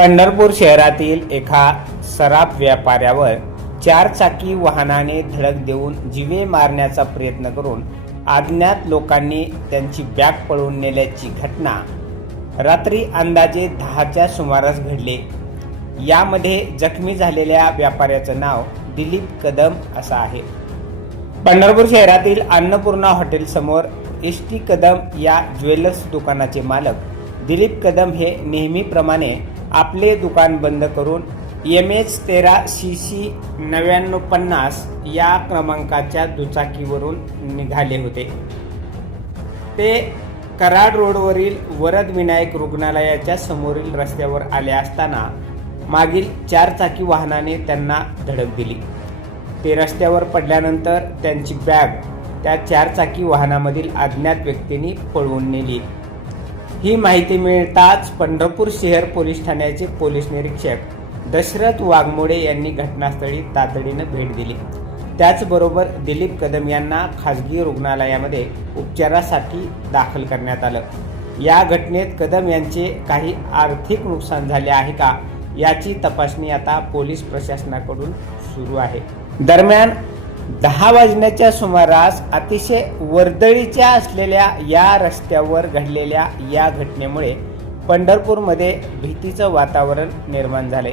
पंढरपूर शहरातील एका सराफ व्यापाऱ्यावर चारचाकी वाहनाने धडक देऊन जीवे मारण्याचा प्रयत्न करून अज्ञात लोकांनी त्यांची बॅग पळवून नेल्याची घटना रात्री अंदाजे 10च्या सुमारास घडली। यामध्ये जखमी झालेल्या व्यापाऱ्याचं नाव दिलीप कदम असं आहे। पंढरपूर शहरातील अन्नपूर्णा हॉटेल समोर एसटी कदम या ज्वेलर्स दुकानाचे मालक दिलीप कदम हे नेहमीप्रमाणे आपले दुकान बंद करून MH13CC 9950 या क्रमांकाच्या दुचाकीवरून निघाले होते। ते कराड रोडवरील वरद विनायक रुग्णालयाच्या समोरील रस्त्यावर आले असताना मागील चारचाकी वाहनाने त्यांना धडक दिली। ते रस्त्यावर पडल्यानंतर त्यांची बॅग त्या चारचाकी वाहनामधील अज्ञात व्यक्तींनी पळवून नेली। ही माहिती मिळताच पंढरपूर शहर पोलीस ठाण्याचे पोलीस निरीक्षक दशरथ वाघमोडे यांनी घटनास्थळी तातडीने भेट दिली। त्याचबरोबर दिलीप कदम यांना खासगी रुग्णालयामध्ये उपचारासाठी दाखल करण्यात आलं। या घटनेत कदम यांचे काही आर्थिक नुकसान झाले आहे का याची तपासणी आता पोलीस प्रशासनाकडून सुरू आहे। दरम्यान 10 वाजण्याच्या सुमारास अतिशय वर्दळीच्या असलेल्या या रस्त्यावर घडलेल्या या घटनेमुळे पंढरपूरमध्ये भीतीचं वातावरण निर्माण झाले।